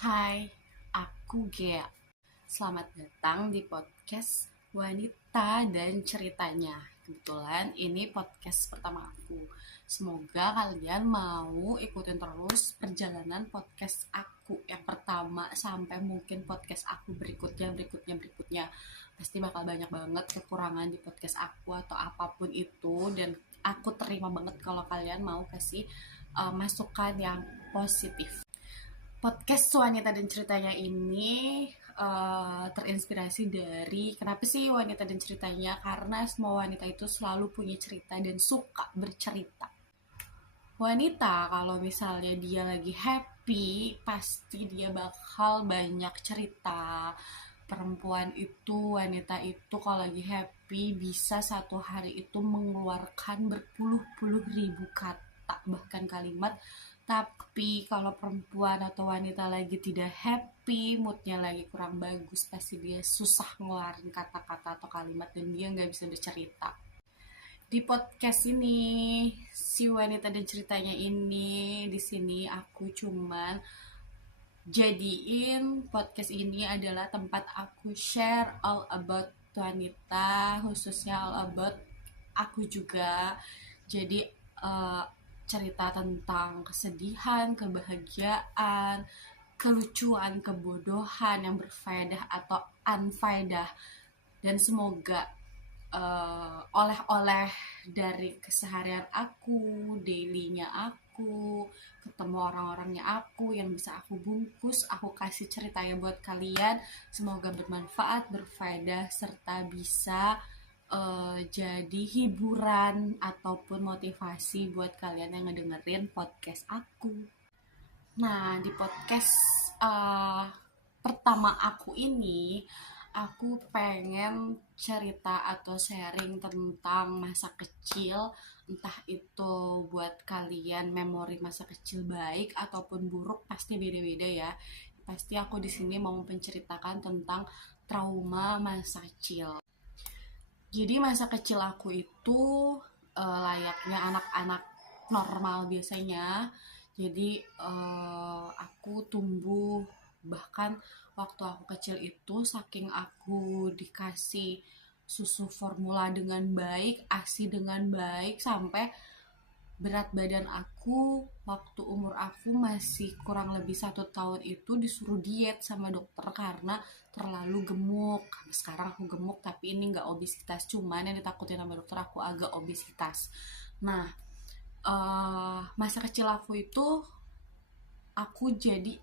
Hai, aku Gea. Selamat datang di podcast Wanita dan Ceritanya. Kebetulan ini podcast pertama aku. Semoga kalian mau ikutin terus perjalanan podcast aku yang pertama sampai mungkin podcast aku berikutnya. Pasti bakal banyak banget kekurangan di podcast aku atau apapun itu, dan aku terima banget kalau kalian mau kasih masukan yang positif. Podcast Wanita dan Ceritanya ini terinspirasi dari kenapa sih wanita dan ceritanya, karena semua wanita itu selalu punya cerita dan suka bercerita. Wanita kalau misalnya dia lagi happy pasti dia bakal banyak cerita. Perempuan itu, wanita itu kalau lagi happy bisa satu hari itu mengeluarkan berpuluh-puluh ribu kata bahkan kalimat. Tapi kalau perempuan atau wanita lagi tidak happy, moodnya lagi kurang bagus, pasti dia susah ngeluarin kata-kata atau kalimat dan dia nggak bisa bercerita. Di podcast ini, si wanita dan ceritanya ini, di sini aku cuman jadiin podcast ini adalah tempat aku share all about wanita, khususnya all about aku juga. Jadi eh, cerita tentang kesedihan, kebahagiaan, kelucuan, kebodohan yang berfaedah atau unfaedah, dan semoga oleh-oleh dari keseharian aku, dailynya aku, ketemu orang-orangnya aku yang bisa aku bungkus, aku kasih ceritanya buat kalian. Semoga bermanfaat, berfaedah, serta bisa jadi hiburan ataupun motivasi buat kalian yang ngedengerin podcast aku. Nah, di podcast uh, pertama aku ini, aku pengen cerita atau sharing tentang masa kecil, entah itu buat kalian memori masa kecil baik ataupun buruk, pasti beda-beda ya. Pasti aku di sini mau menceritakan tentang trauma masa kecil. Jadi masa kecil aku itu layaknya anak-anak normal biasanya. Jadi aku tumbuh, bahkan waktu aku kecil itu saking aku dikasih susu formula dengan baik, ASI dengan baik, sampai berat badan aku waktu umur aku masih kurang lebih 1 tahun itu disuruh diet sama dokter karena terlalu gemuk. Sekarang aku gemuk tapi ini nggak obesitas, cuman yang ditakutin sama dokter aku agak obesitas. Nah, masa kecil aku itu aku jadi